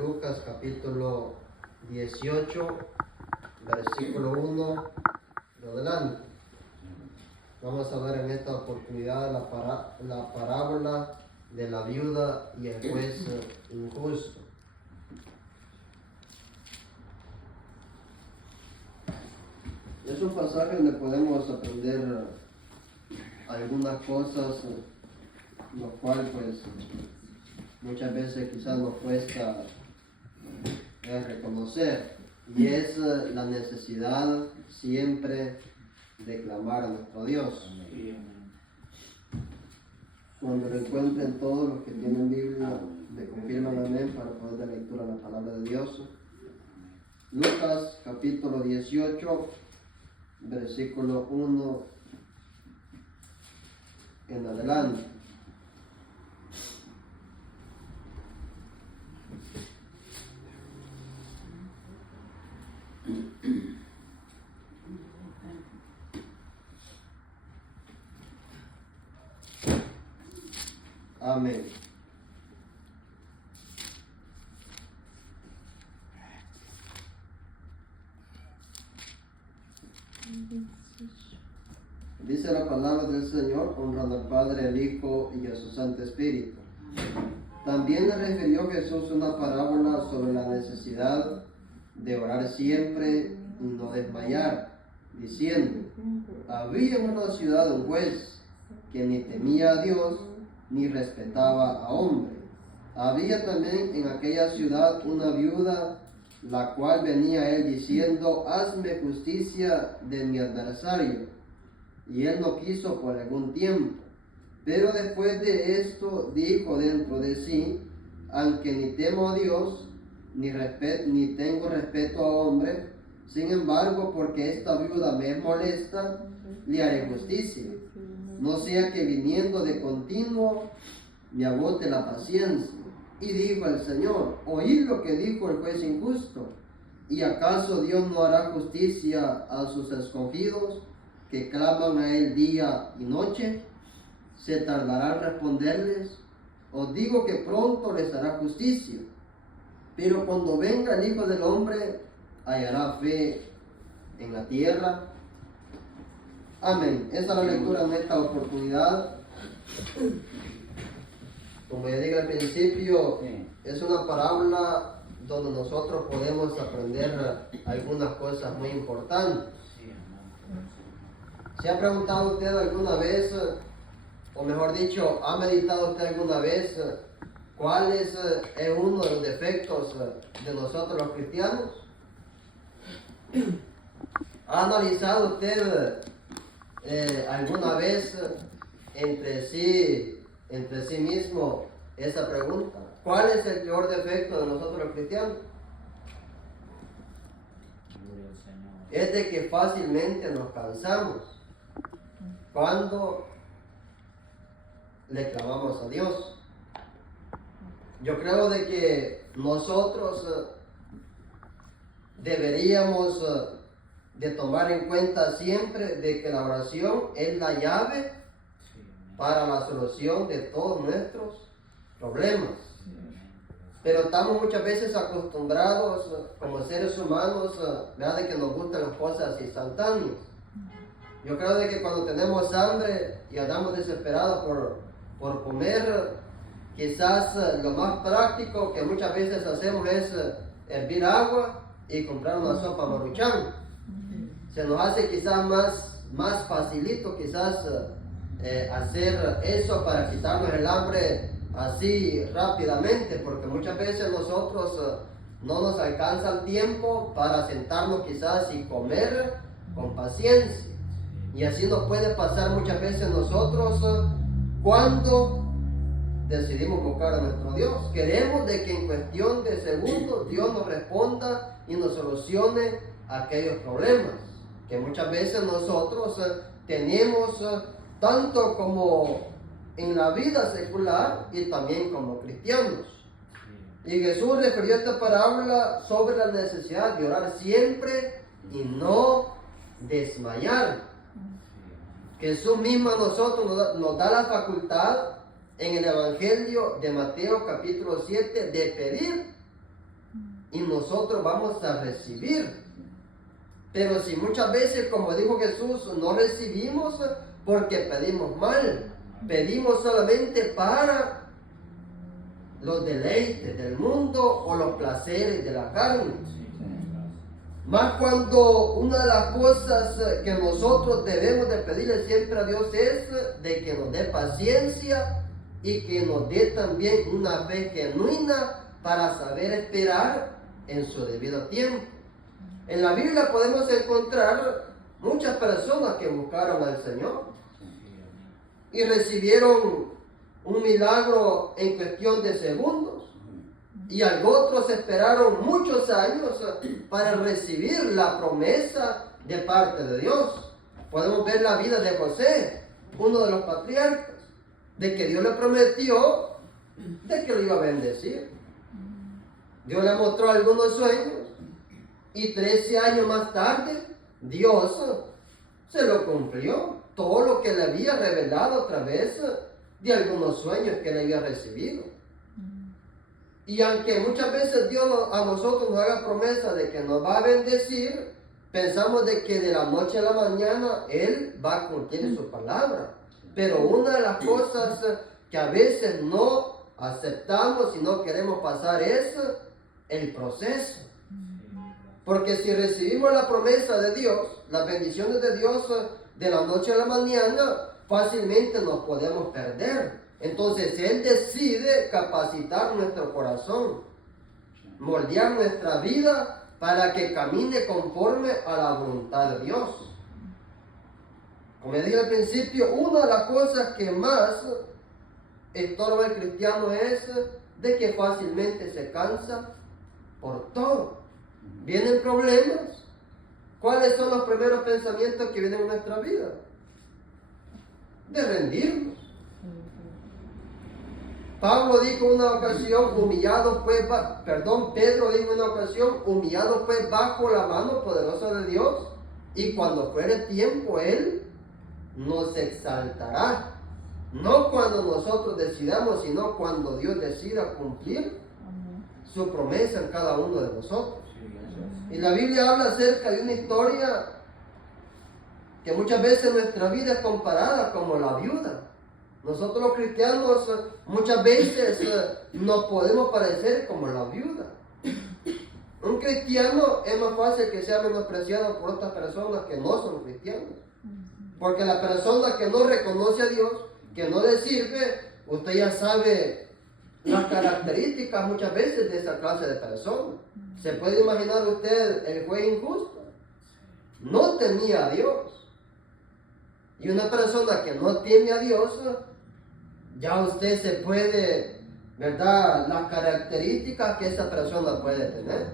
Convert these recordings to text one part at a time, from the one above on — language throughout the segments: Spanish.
Lucas capítulo 18, versículo 1 de adelante. Vamos a ver en esta oportunidad la parábola de la viuda y el juez injusto. Es un pasaje donde podemos aprender algunas cosas, lo cual pues muchas veces quizás nos cuesta reconocer, y es la necesidad siempre de clamar a nuestro Dios. Cuando lo encuentren todos los que tienen Biblia, me confirman amén para poder dar lectura a la palabra de Dios. Lucas capítulo 18, versículo 1 en adelante. Amén. Dice la palabra del Señor, honrando al Padre, al Hijo y a su Santo Espíritu. También le refirió Jesús una parábola sobre la necesidad de orar siempre y no desmayar, diciendo: había en una ciudad un juez que ni temía a Dios ni respetaba a hombre. Había también en aquella ciudad una viuda, la cual venía a él diciendo: hazme justicia de mi adversario. Y él no quiso por algún tiempo. Pero después de esto dijo dentro de sí: aunque ni temo a Dios, ni tengo respeto a hombre, sin embargo, porque esta viuda me es molesta, le haré justicia. No sea que viniendo de continuo me agote la paciencia. Y dijo el Señor: oíd lo que dijo el juez injusto. ¿Y acaso Dios no hará justicia a sus escogidos, que claman a él día y noche? ¿Se tardará en responderles? Os digo que pronto les hará justicia. Pero cuando venga el Hijo del Hombre, ¿hallará fe en la tierra? Amén. Esa es la lectura en esta oportunidad. Como ya dije al principio, es una parábola donde nosotros podemos aprender algunas cosas muy importantes. ¿Se ha preguntado usted alguna vez, o mejor dicho, ha meditado usted alguna vez cuál es uno de los defectos de nosotros los cristianos? ¿Ha analizado usted alguna vez entre sí mismo esa pregunta? ¿Cuál es el peor defecto de nosotros los cristianos? Es de que fácilmente nos cansamos cuando le clamamos a Dios. Yo creo de que nosotros deberíamos de tomar en cuenta siempre de que la oración es la llave para la solución de todos nuestros problemas. Pero estamos muchas veces acostumbrados como seres humanos, ¿verdad?, de que nos gustan las cosas instantáneas. Yo creo de que cuando tenemos hambre y andamos desesperados por comer, quizás lo más práctico que muchas veces hacemos es hervir agua y comprar una sopa Maruchan. Se nos hace quizás más facilito quizás hacer eso para quitarnos el hambre así rápidamente, porque muchas veces nosotros no nos alcanza el tiempo para sentarnos quizás y comer con paciencia. Y así nos puede pasar muchas veces nosotros cuando decidimos buscar a nuestro Dios. Queremos de que en cuestión de segundos Dios nos responda y nos solucione aquellos problemas que muchas veces nosotros tenemos tanto como en la vida secular y también como cristianos. Y Jesús refirió esta parábola sobre la necesidad de orar siempre y no desmayar. Jesús mismo a nosotros nos da la facultad en el Evangelio de Mateo capítulo 7 de pedir nosotros vamos a recibir. Pero si muchas veces, como dijo Jesús, no recibimos porque pedimos mal, pedimos solamente para los deleites del mundo o los placeres de la carne. Más cuando una de las cosas que nosotros debemos de pedirle siempre a Dios es de que nos dé paciencia y que nos dé también una fe genuina para saber esperar en su debido tiempo. En la Biblia podemos encontrar muchas personas que buscaron al Señor y recibieron un milagro en cuestión de segundos, y otros esperaron muchos años para recibir la promesa de parte de Dios. Podemos ver la vida de José, uno de los patriarcas, de que Dios le prometió de que lo iba a bendecir. Dios le mostró algunos sueños y 13 años más tarde Dios se lo cumplió. Todo lo que le había revelado a través de algunos sueños que él había recibido. Y aunque muchas veces Dios a nosotros nos haga promesa de que nos va a bendecir, pensamos de que de la noche a la mañana Él va a cumplir su palabra. Pero una de las cosas que a veces no aceptamos y no queremos pasar es el proceso. Porque si recibimos la promesa de Dios, las bendiciones de Dios de la noche a la mañana, fácilmente nos podemos perder. Entonces Él decide capacitar nuestro corazón, moldear nuestra vida para que camine conforme a la voluntad de Dios. Como dije al principio, una de las cosas que más estorba al cristiano es de que fácilmente se cansa por todo. Vienen problemas. ¿Cuáles son los primeros pensamientos que vienen en nuestra vida? De rendirnos. Pedro dijo en una ocasión, humillado pues bajo la mano poderosa de Dios, y cuando fuere tiempo Él nos exaltará. No cuando nosotros decidamos, sino cuando Dios decida cumplir su promesa en cada uno de nosotros. Y la Biblia habla acerca de una historia que muchas veces en nuestra vida es comparada como la viuda. Nosotros los cristianos muchas veces nos podemos parecer como la viuda. Un cristiano es más fácil que sea menospreciado por otras personas que no son cristianos. Porque la persona que no reconoce a Dios, que no le sirve, usted ya sabe las características muchas veces de esa clase de personas. ¿Se puede imaginar usted el juez injusto? No temía a Dios. Y una persona que no tiene a Dios, ya usted se puede, ¿verdad?, las características que esa persona puede tener.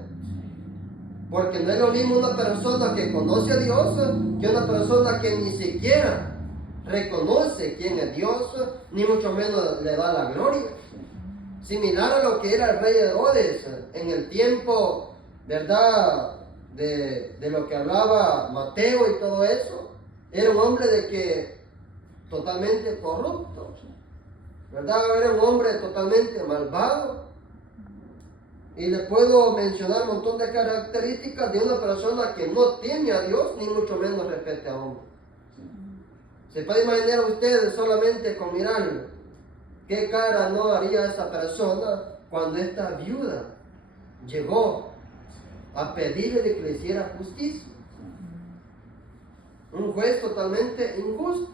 Porque no es lo mismo una persona que conoce a Dios que una persona que ni siquiera reconoce quién es Dios, ni mucho menos le da la gloria. Similar a lo que era el rey Herodes en el tiempo, ¿verdad?, de lo que hablaba Mateo y todo eso. Era un hombre de que totalmente corrupto, ¿verdad? Era un hombre totalmente malvado. Y le puedo mencionar un montón de características de una persona que no tiene a Dios, ni mucho menos respeta a hombre. ¿Se puede imaginar usted solamente con mirar qué cara no haría esa persona cuando esta viuda llegó a pedirle de que le hiciera justicia? Un juez totalmente injusto.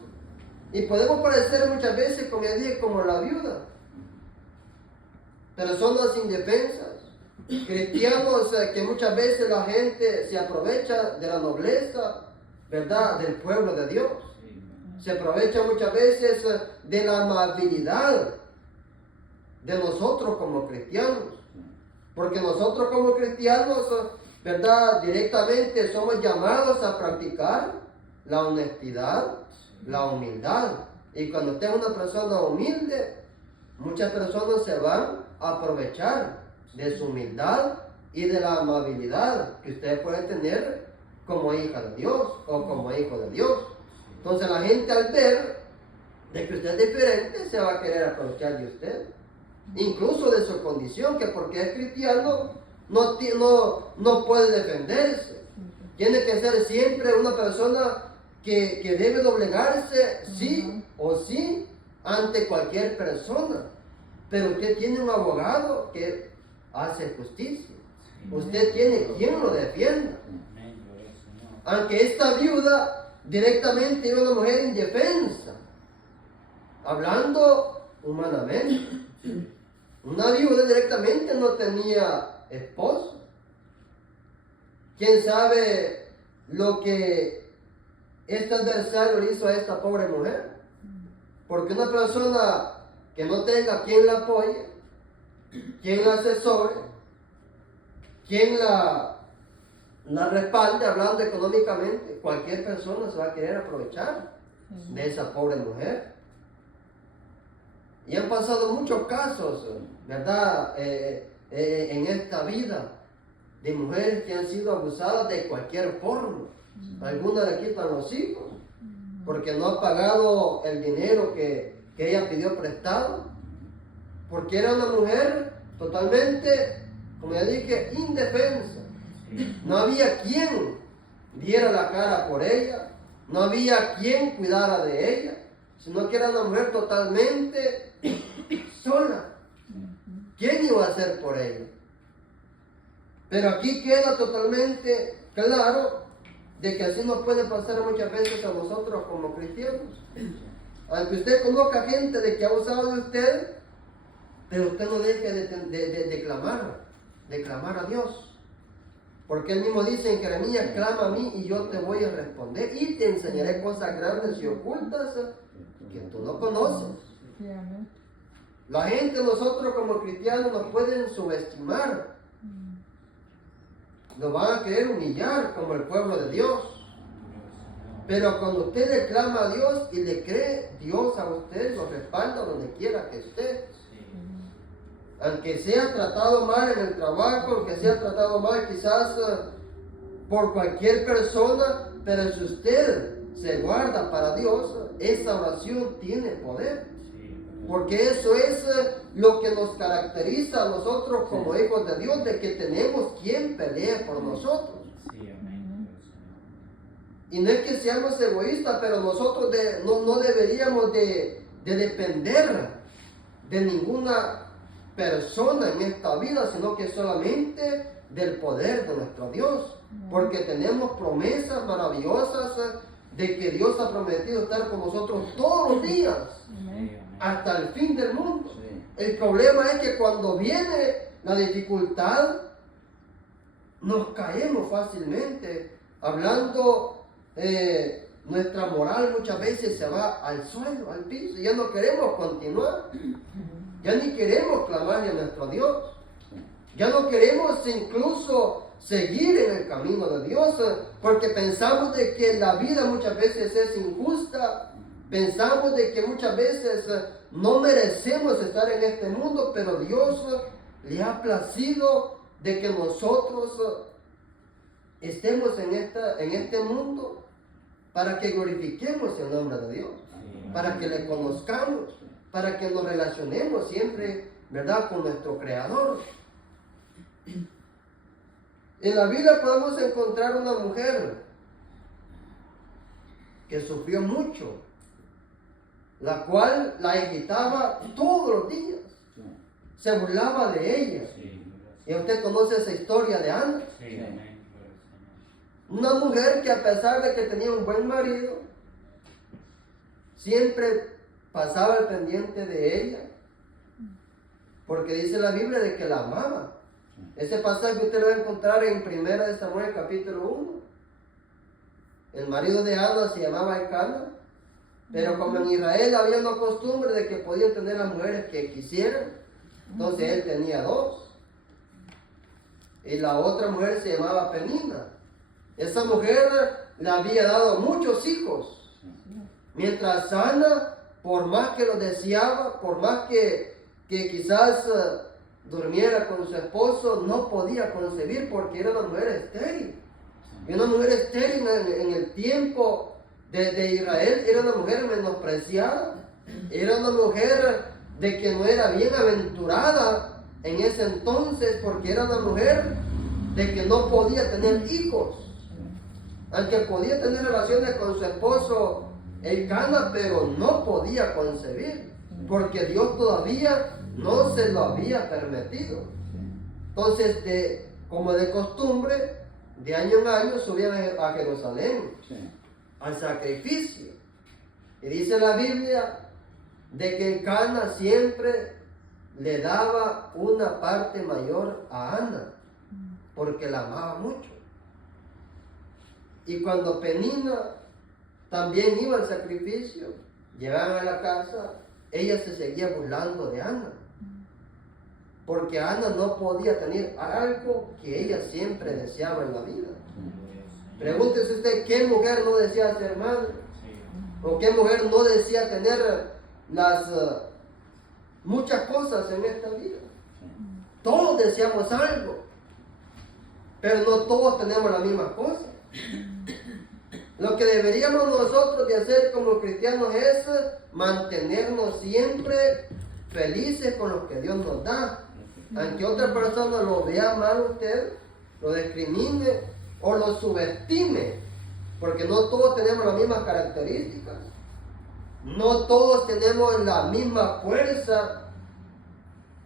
Y podemos parecer muchas veces, como ya dije, como la viuda. Personas indefensas, cristianos que muchas veces la gente se aprovecha de la nobleza, ¿verdad?, del pueblo de Dios. Se aprovecha muchas veces de la amabilidad de nosotros como cristianos. Porque nosotros como cristianos, ¿verdad?, directamente somos llamados a practicar la honestidad, la humildad. Y cuando usted es una persona humilde, muchas personas se van a aprovechar de su humildad y de la amabilidad que usted puede tener como hija de Dios o como hijo de Dios. Entonces la gente, al ver de que usted es diferente, se va a querer aprovechar de usted, incluso de su condición, que porque es cristiano no puede defenderse. Tiene que ser siempre una persona que debe doblegarse sí o sí ante cualquier persona. Pero usted tiene un abogado que hace justicia. Usted tiene quien lo defienda. Aunque esta viuda directamente era una mujer indefensa, hablando humanamente. Una viuda directamente no tenía esposo. ¿Quién sabe lo que este adversario le hizo a esta pobre mujer? Porque una persona que no tenga quien la apoye, quien la asesore, quien la respalde, hablando económicamente, cualquier persona se va a querer aprovechar de esa pobre mujer. Y han pasado muchos casos, ¿verdad?, en esta vida, de mujeres que han sido abusadas de cualquier forma. Algunas le quitan los hijos porque no ha pagado el dinero que ella pidió prestado, porque era una mujer totalmente, como ya dije, indefensa. No había quien diera la cara por ella, no había quien cuidara de ella, sino que era una mujer totalmente sola. ¿Quién iba a hacer por ella? Pero aquí queda totalmente claro de que así nos puede pasar muchas veces a nosotros como cristianos. Aunque usted conozca gente de que ha abusado de usted, pero usted no deje de clamar a Dios. Porque Él mismo dice en Jeremías: clama a mí y yo te voy a responder y te enseñaré cosas grandes y ocultas que tú no conoces. La gente, nosotros como cristianos, nos pueden subestimar. Nos van a querer humillar como el pueblo de Dios. Pero cuando usted le clama a Dios y le cree, Dios a usted lo respalda donde quiera que esté. Aunque sea tratado mal en el trabajo, aunque sea tratado mal quizás por cualquier persona, pero si usted se guarda para Dios, esa oración tiene poder. Porque eso es lo que nos caracteriza a nosotros como hijos de Dios, de que tenemos quien pelee por nosotros. Y no es que seamos egoístas, pero nosotros no deberíamos de depender de ninguna persona en esta vida, sino que solamente del poder de nuestro Dios. Porque tenemos promesas maravillosas de que Dios ha prometido estar con nosotros todos los días, hasta el fin del mundo. El problema es que cuando viene la dificultad, nos caemos fácilmente. Hablando, nuestra moral muchas veces se va al suelo, al piso, y ya no queremos continuar. Ya ni queremos clamarle a nuestro Dios. Ya no queremos incluso seguir en el camino de Dios, porque pensamos de que la vida muchas veces es injusta. Pensamos de que muchas veces no merecemos estar en este mundo, pero Dios le ha placido de que nosotros estemos en este mundo para que glorifiquemos el nombre de Dios, para que le conozcamos, para que nos relacionemos siempre, ¿verdad?, con nuestro Creador. En la Biblia podemos encontrar una mujer que sufrió mucho, la cual la irritaba todos los días, se burlaba de ella. Y usted conoce esa historia de Ana. Una mujer que, a pesar de que tenía un buen marido, siempre pasaba al pendiente de ella, porque dice la Biblia de que la amaba. Ese pasaje usted lo va a encontrar en 1 de Samuel capítulo 1. El marido de Ana se llamaba Elcana, pero como en Israel había una costumbre de que podían tener las mujeres que quisieran, entonces él tenía dos. Y la otra mujer se llamaba Penina. Esa mujer le había dado muchos hijos, mientras Ana, por más que lo deseaba, por más que quizás durmiera con su esposo, no podía concebir porque era una mujer estéril. Y una mujer estéril en el tiempo de Israel era una mujer menospreciada, era una mujer de que no era bienaventurada en ese entonces porque era una mujer de que no podía tener hijos. Aunque podía tener relaciones con su esposo Elcana, pero no podía concebir, porque Dios todavía no se lo había permitido. Entonces, como de costumbre, de año en año subían a Jerusalén al sacrificio. Y dice la Biblia de que Elcana siempre le daba una parte mayor a Ana, porque la amaba mucho. Y cuando Penina también iba al sacrificio, llegaban a la casa, ella se seguía burlando de Ana, porque Ana no podía tener algo que ella siempre deseaba en la vida. Pregúntese usted, ¿qué mujer no desea ser madre? ¿O qué mujer no desea tener las muchas cosas en esta vida? Todos deseamos algo, pero no todos tenemos las mismas cosas. Lo que deberíamos nosotros de hacer como cristianos es mantenernos siempre felices con lo que Dios nos da. Aunque otra persona lo vea mal a usted, lo discrimine o lo subestime, porque no todos tenemos las mismas características, no todos tenemos la misma fuerza,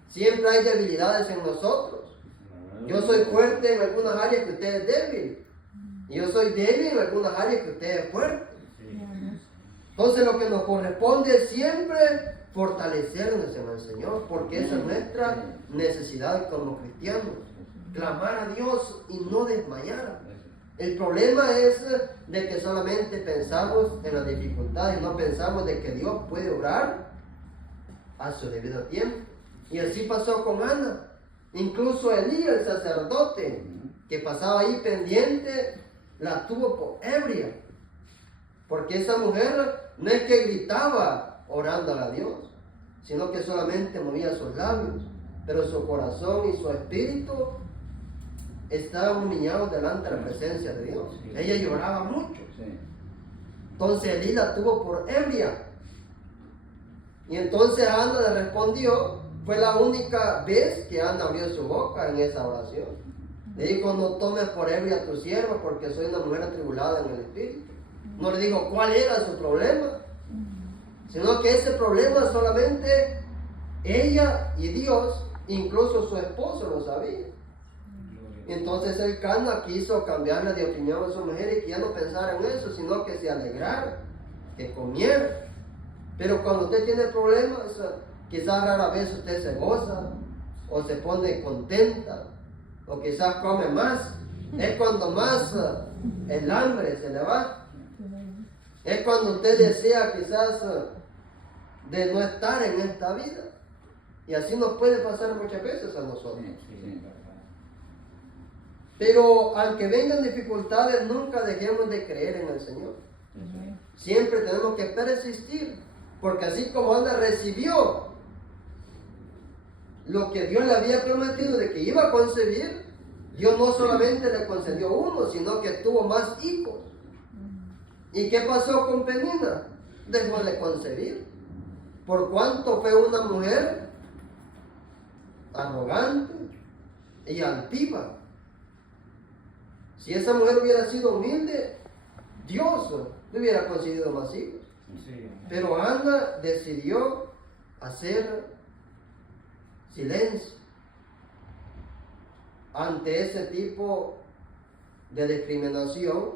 siempre hay debilidades en nosotros. Yo soy fuerte en algunas áreas que usted es débil. Y yo soy débil en algunas áreas que usted es fuerte. Entonces lo que nos corresponde es siempre fortalecernos en el Señor, porque esa es nuestra necesidad como cristianos. Clamar a Dios y no desmayar. El problema es de que solamente pensamos en las dificultades, no pensamos de que Dios puede obrar a su debido tiempo. Y así pasó con Ana. Incluso Elías, el sacerdote, que pasaba ahí pendiente, la tuvo por ebria, porque esa mujer no es que gritaba orando a Dios, sino que solamente movía sus labios, pero su corazón y su espíritu estaban humillados delante de la presencia de Dios. Ella lloraba mucho. Entonces Elí la tuvo por ebria, y entonces Ana le respondió. Fue la única vez que Ana abrió su boca en esa oración. Le dijo, no tomes por ebria a tu sierva, porque soy una mujer atribulada en el espíritu. No le dijo cuál era su problema, sino que ese problema solamente ella y Dios, incluso su esposo, lo sabía. Entonces Elcana quiso cambiarle de opinión a su mujer y que ya no pensara en eso, sino que se alegrara, que comiera. Pero cuando usted tiene problemas, quizás rara vez usted se goza o se pone contenta o quizás come más. Es cuando más el hambre se le va. Es cuando usted desea quizás de no estar en esta vida. Y así nos puede pasar muchas veces a nosotros. Pero aunque vengan dificultades, nunca dejemos de creer en el Señor. Siempre tenemos que persistir, porque así como Ana recibió lo que Dios le había prometido de que iba a concebir, Dios no solamente le concedió uno, sino que tuvo más hijos. ¿Y qué pasó con Penina? Dejó de concebir. Por cuanto fue una mujer arrogante y altiva. Si esa mujer hubiera sido humilde, Dios le hubiera concedido más hijos. Pero Ana decidió hacer silencio ante ese tipo de discriminación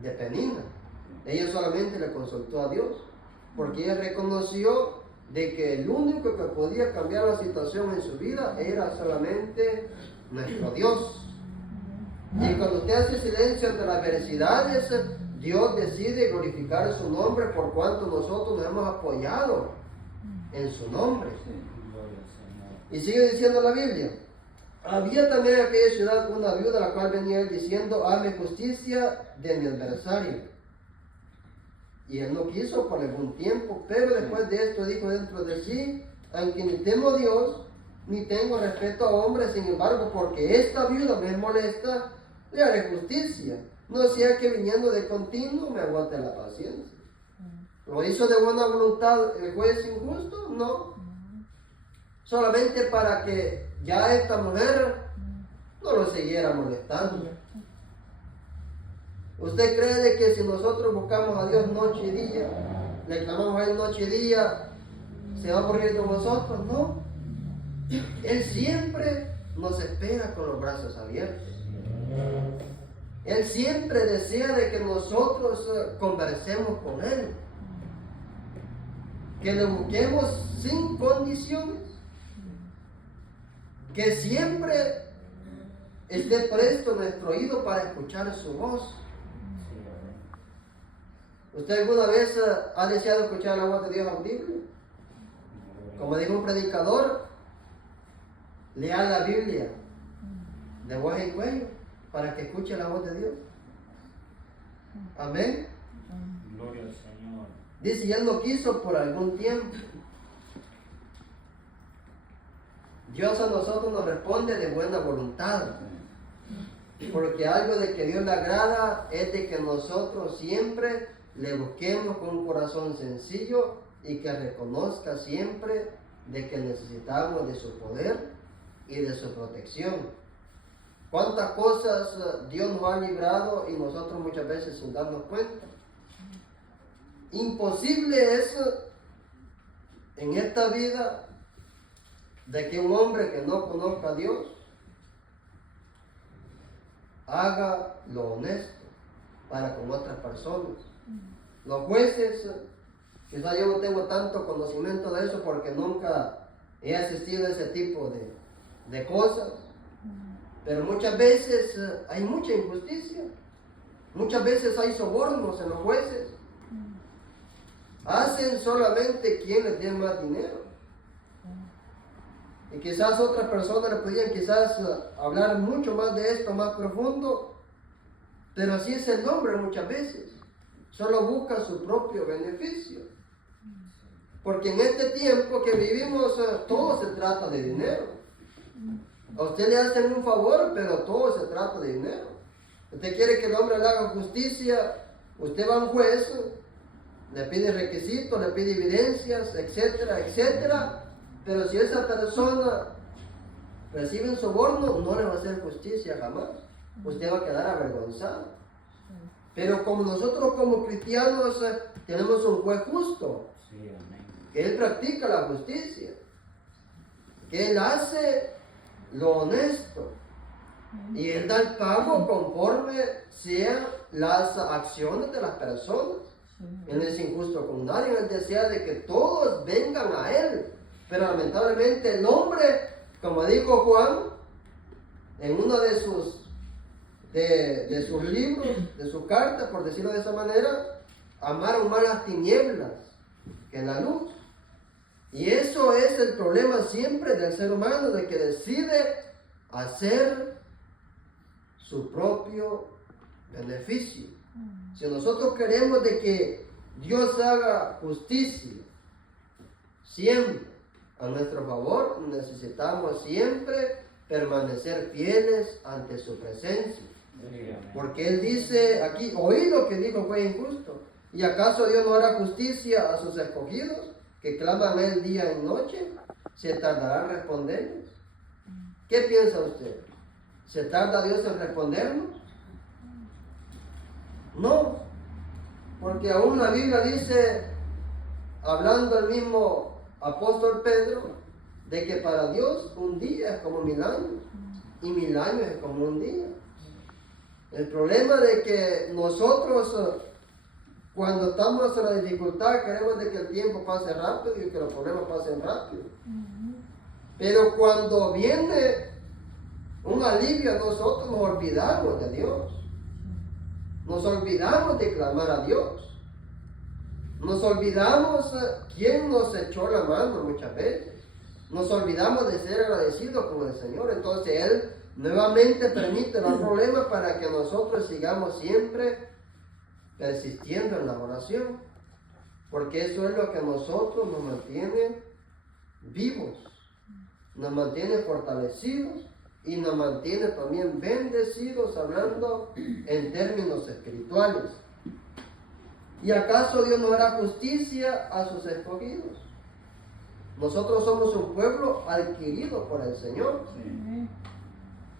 de Penina. Ella solamente le consultó a Dios, porque ella reconoció de que el único que podía cambiar la situación en su vida era solamente nuestro Dios. Y cuando usted hace silencio ante las adversidades, Dios decide glorificar su nombre por cuanto nosotros nos hemos apoyado en su nombre. Y sigue diciendo la Biblia, había también en aquella ciudad una viuda, la cual venía él diciendo, hazme justicia de mi adversario. Y él no quiso por algún tiempo, pero después de esto dijo dentro de sí, aunque ni temo a Dios, ni tengo respeto a hombres, sin embargo, porque esta viuda me molesta, le haré justicia. No sea que viniendo de continuo me aguante la paciencia. ¿Lo hizo de buena voluntad el juez injusto? No. solamente para que ya esta mujer no lo siguiera molestando. ¿Usted cree de que si nosotros buscamos a Dios noche y día, le clamamos a Él noche y día, se va a aburrir de nosotros? No. Él siempre nos espera con los brazos abiertos. Él siempre desea de que nosotros conversemos con Él, que le busquemos sin condiciones, que siempre esté presto nuestro oído para escuchar su voz. ¿Usted alguna vez ha deseado escuchar la voz de Dios audible? Como dijo un predicador, lea la Biblia de voz en cuello para que escuche la voz de Dios. Amén. Gloria al Señor. Dice, y Él lo quiso por algún tiempo. Dios a nosotros nos responde de buena voluntad. Porque algo de que Dios le agrada es de que nosotros siempre le busquemos con un corazón sencillo y que reconozca siempre de que necesitamos de su poder y de su protección. ¿Cuántas cosas Dios nos ha librado y nosotros muchas veces sin darnos cuenta? Imposible es en esta vida de que un hombre que no conozca a Dios haga lo honesto para con otras personas. Los jueces, quizás yo no tengo tanto conocimiento de eso porque nunca he asistido a ese tipo de cosas, pero muchas veces hay mucha injusticia, muchas veces hay sobornos en los jueces. Hacen solamente quien les dé más dinero. Y quizás otras personas le podrían quizás hablar mucho más de esto, más profundo, pero así es el hombre muchas veces. Solo busca su propio beneficio. Porque en este tiempo que vivimos todo se trata de dinero. A usted le hacen un favor, pero todo se trata de dinero. Usted quiere que el hombre le haga justicia, usted va a un juez, le pide requisitos, le pide evidencias, etcétera, etcétera. Pero si esa persona recibe un soborno, no le va a hacer justicia jamás. Usted va a quedar avergonzado. Pero como nosotros como cristianos tenemos un juez justo, que Él practica la justicia, que Él hace lo honesto y Él da el pago conforme sean las acciones de las personas. Él no es injusto con nadie, Él desea de que todos vengan a Él. Pero lamentablemente el hombre, como dijo Juan, en uno de sus libros, de sus cartas, por decirlo de esa manera, amaron más las tinieblas que la luz. Y eso es el problema siempre del ser humano, de que decide hacer su propio beneficio. Si nosotros queremos de que Dios haga justicia siempre a nuestro favor, necesitamos siempre permanecer fieles ante su presencia. Porque Él dice aquí, oí lo que dijo fue injusto. ¿Y acaso Dios no hará justicia a sus escogidos que claman a Él día y noche? ¿Se tardará en responderles? ¿Qué piensa usted? ¿Se tarda Dios en respondernos? No, porque aún la Biblia dice, hablando el mismo apóstol Pedro, de que para Dios un día es como 1000 años y 1000 años es como un día. El problema de que nosotros cuando estamos en la dificultad queremos de que el tiempo pase rápido y que los problemas pasen rápido. Pero cuando viene un alivio, nosotros nos olvidamos de Dios. Nos olvidamos de clamar a Dios. Nos olvidamos quién nos echó la mano muchas veces. Nos olvidamos de ser agradecidos con el Señor. Entonces Él nuevamente permite los problemas para que nosotros sigamos siempre persistiendo en la oración. Porque eso es lo que a nosotros nos mantiene vivos, nos mantiene fortalecidos y nos mantiene también bendecidos, hablando en términos espirituales. ¿Y acaso Dios no hará justicia a sus escogidos? Nosotros somos un pueblo adquirido por el Señor,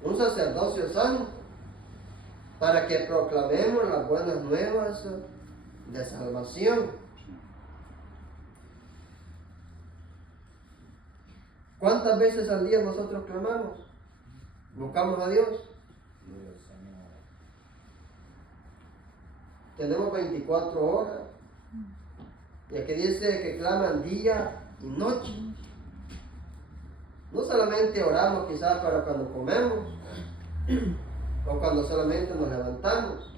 un sacerdocio santo, para que proclamemos las buenas nuevas de salvación. ¿Cuántas veces al día nosotros clamamos? Buscamos a Dios. Gloria al Señor. Tenemos 24 horas. Y aquí dice que claman día y noche. No solamente oramos quizás para cuando comemos o cuando solamente nos levantamos,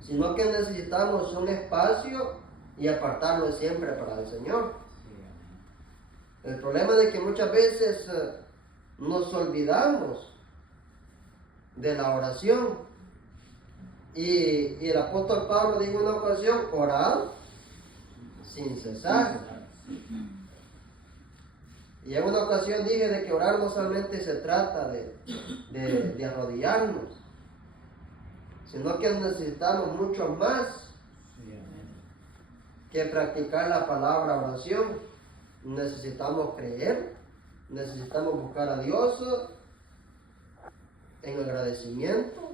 sino que necesitamos un espacio y apartarlo siempre para el Señor. El problema es que muchas veces nos olvidamos de la oración. Y el apóstol Pablo dijo en una ocasión: orad sin cesar. Y en una ocasión dije de que orar no solamente se trata de arrodillarnos, sino que necesitamos mucho más que practicar la palabra oración. Necesitamos creer, necesitamos buscar a Dios en agradecimiento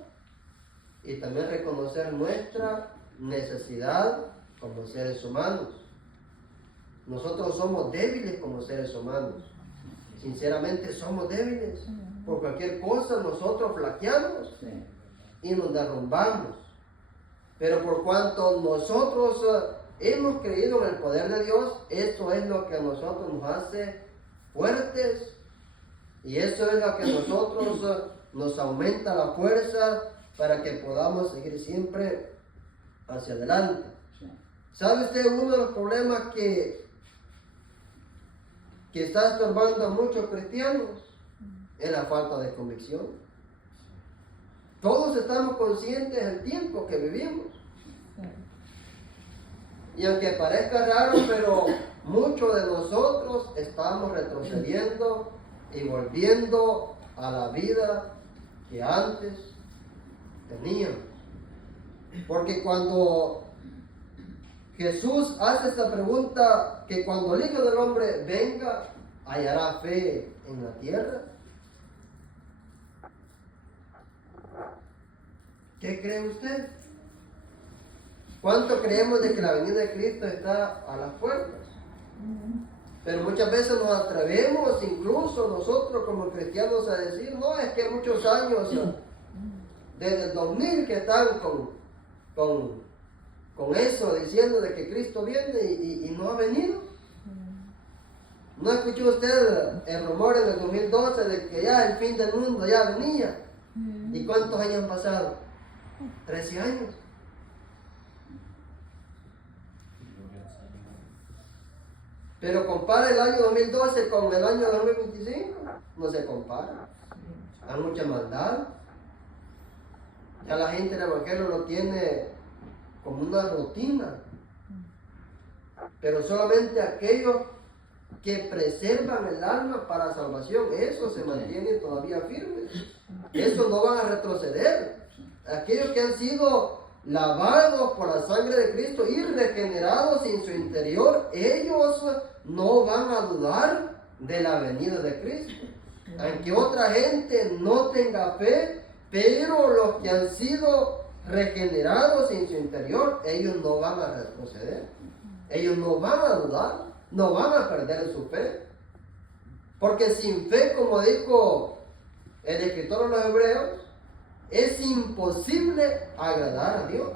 y también reconocer nuestra necesidad como seres humanos. Nosotros somos débiles como seres humanos. Sinceramente somos débiles. Por cualquier cosa nosotros flaqueamos y nos derrumbamos. Pero por cuanto nosotros hemos creído en el poder de Dios, esto es lo que a nosotros nos hace fuertes. Y eso es lo que a nosotros nos aumenta la fuerza para que podamos seguir siempre hacia adelante. ¿Sabe usted uno de los problemas que está estorbando a muchos cristianos? Es la falta de convicción. Todos estamos conscientes del tiempo que vivimos. Y aunque parezca raro, pero muchos de nosotros estamos retrocediendo y volviendo a la vida que antes teníamos. Porque cuando Jesús hace esta pregunta, que cuando el Hijo del Hombre venga, ¿hallará fe en la tierra? ¿Qué cree usted? ¿Cuánto creemos de que la venida de Cristo está a las puertas? Pero muchas veces nos atrevemos, incluso nosotros como cristianos, a decir: no, es que muchos años, desde el 2000 que están con eso, diciendo de que Cristo viene y no ha venido. ¿No escuchó usted el rumor en el 2012 de que ya el fin del mundo ya venía? ¿Y cuántos años han pasado? 13 años. Pero compara el año 2012 con el año 2025, no se compara. Hay mucha maldad. Ya la gente del Evangelio lo tiene como una rutina. Pero solamente aquellos que preservan el alma para salvación, esos se mantienen todavía firmes. Esos no van a retroceder. Aquellos que han sido lavados por la sangre de Cristo y regenerados en su interior, ellos no van a dudar de la venida de Cristo. Aunque otra gente no tenga fe, pero los que han sido regenerados en su interior, ellos no van a retroceder. Ellos no van a dudar, no van a perder su fe. Porque sin fe, como dijo el escritor de los Hebreos, es imposible agradar a Dios.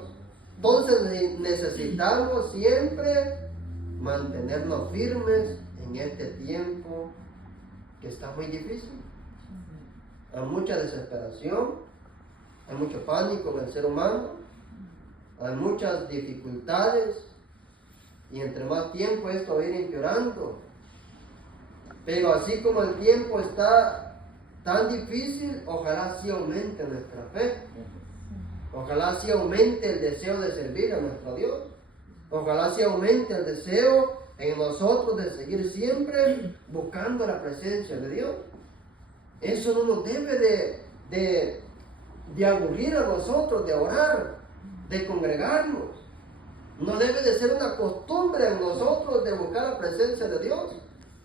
Entonces necesitamos siempre mantenernos firmes en este tiempo que está muy difícil. Hay mucha desesperación, hay mucho pánico en el ser humano, hay muchas dificultades y entre más tiempo esto va a ir empeorando. Pero así como el tiempo está tan difícil, ojalá sí aumente nuestra fe. Ojalá sí aumente el deseo de servir a nuestro Dios. Ojalá sí aumente el deseo en nosotros de seguir siempre buscando la presencia de Dios. Eso no nos debe de aburrir a nosotros, de orar, de congregarnos. No debe de ser una costumbre en nosotros de buscar la presencia de Dios,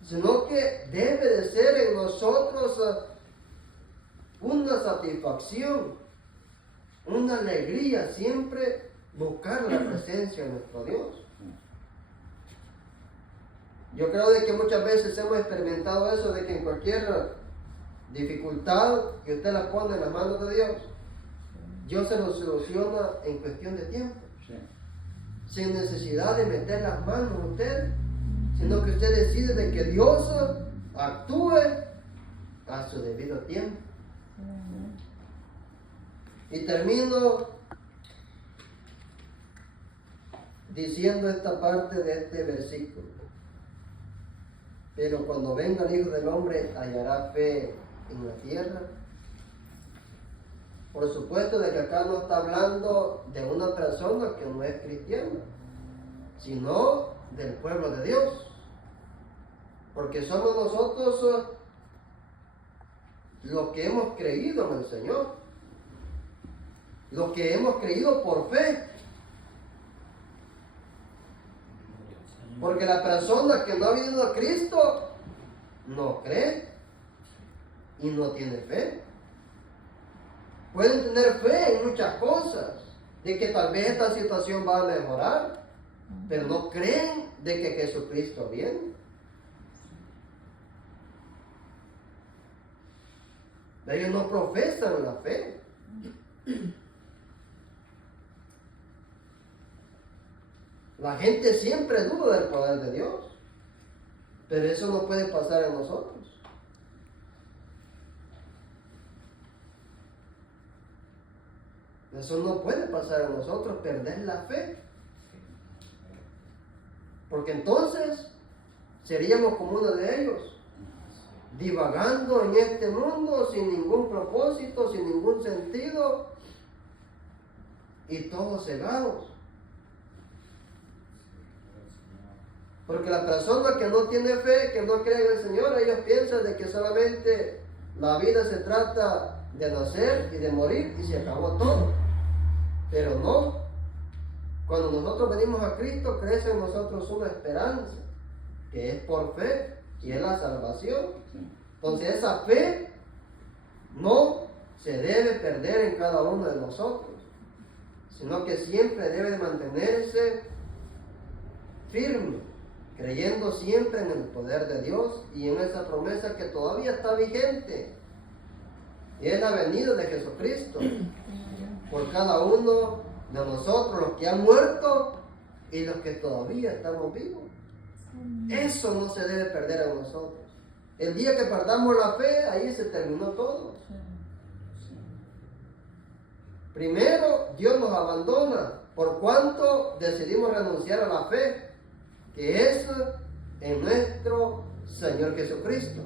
sino que debe de ser en nosotros una satisfacción, una alegría, siempre buscar la presencia de nuestro Dios. Yo creo de que muchas veces hemos experimentado eso, de que en cualquier dificultad que usted la pone en las manos de Dios se lo soluciona en cuestión de tiempo. Sin necesidad de meter las manos a usted, sino que usted decide de que Dios actúe a su debido tiempo. Y termino diciendo esta parte de este versículo. Pero cuando venga el Hijo del Hombre, hallará fe en la tierra. Por supuesto de que acá no está hablando de una persona que no es cristiana, sino del pueblo de Dios. Porque somos nosotros los que hemos creído en el Señor, los que hemos creído por fe. Porque la persona que no ha venido a Cristo no cree y no tiene fe. Pueden tener fe en muchas cosas, de que tal vez esta situación va a mejorar, pero no creen de que Jesucristo viene. Ellos no profesan la fe. La gente siempre duda del poder de Dios, pero eso no puede pasar en nosotros. Eso no puede pasar en nosotros, perder la fe. Porque entonces seríamos como uno de ellos, divagando en este mundo sin ningún propósito, sin ningún sentido, y todos cegados. Porque la persona que no tiene fe, que no cree en el Señor, ellos piensan de que solamente la vida se trata de nacer y de morir y se acabó todo. Pero no. Cuando nosotros venimos a Cristo, crece en nosotros una esperanza, que es por fe, y es la salvación. Entonces esa fe no se debe perder en cada uno de nosotros, sino que siempre debe de mantenerse firme, creyendo siempre en el poder de Dios y en esa promesa que todavía está vigente, y es la venida de Jesucristo por cada uno de nosotros, los que han muerto y los que todavía estamos vivos. Eso no se debe perder en nosotros. El día que perdamos la fe, ahí se terminó todo. Primero, Dios nos abandona por cuanto decidimos renunciar a la fe, que es en nuestro Señor Jesucristo.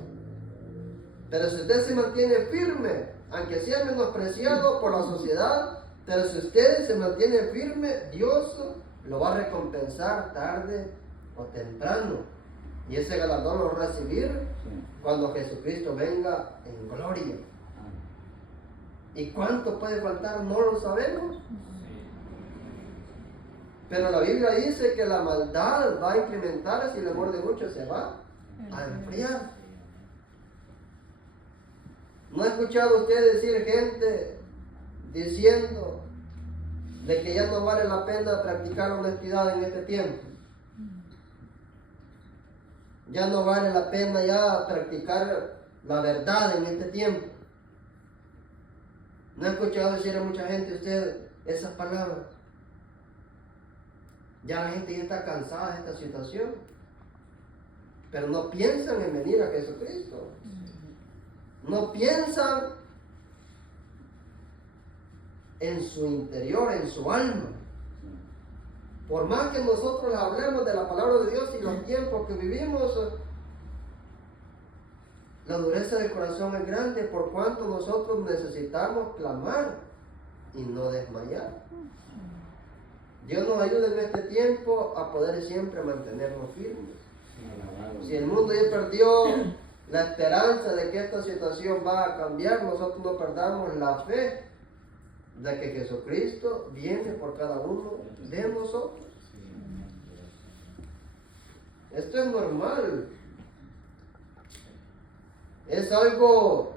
Pero si usted se mantiene firme, aunque sea menospreciado por la sociedad, pero si usted se mantiene firme, Dios lo va a recompensar tarde o temprano. Y ese galardón lo va a recibir cuando Jesucristo venga en gloria. ¿Y cuánto puede faltar? No lo sabemos. Pero la Biblia dice que la maldad va a incrementarse y el amor de muchos se va a enfriar. ¿No ha escuchado usted decir gente diciendo de que ya no vale la pena practicar la honestidad en este tiempo? Ya no vale la pena ya practicar la verdad en este tiempo. ¿No ha escuchado decir a mucha gente usted esas palabras? Ya la gente ya está cansada de esta situación, pero no piensan en venir a Jesucristo. No piensan en su interior, en su alma. Por más que nosotros hablemos de la palabra de Dios y los tiempos que vivimos, la dureza del corazón es grande, por cuanto nosotros necesitamos clamar y no desmayar. Dios nos ayuda en este tiempo a poder siempre mantenernos firmes. Si el mundo ya perdió la esperanza de que esta situación va a cambiar, nosotros no perdamos la fe de que Jesucristo viene por cada uno de nosotros. Esto es normal. Es algo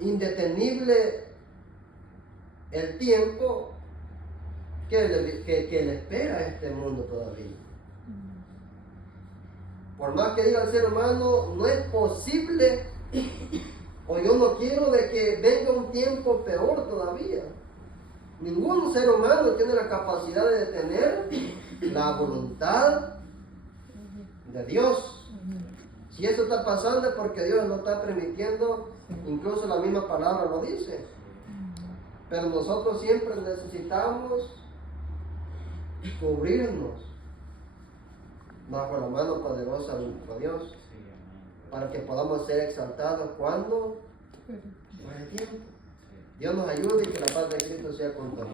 indetenible el tiempo que le espera a este mundo todavía. Por más que diga el ser humano, no es posible, o yo no quiero de que venga un tiempo peor todavía. Ningún ser humano tiene la capacidad de detener la voluntad de Dios. Si eso está pasando es porque Dios lo está permitiendo, incluso la misma palabra lo dice. Pero nosotros siempre necesitamos cubrirnos bajo la mano poderosa de nuestro Dios, para que podamos ser exaltados cuando por el tiempo. Dios nos ayude y que la paz de Cristo sea con todos.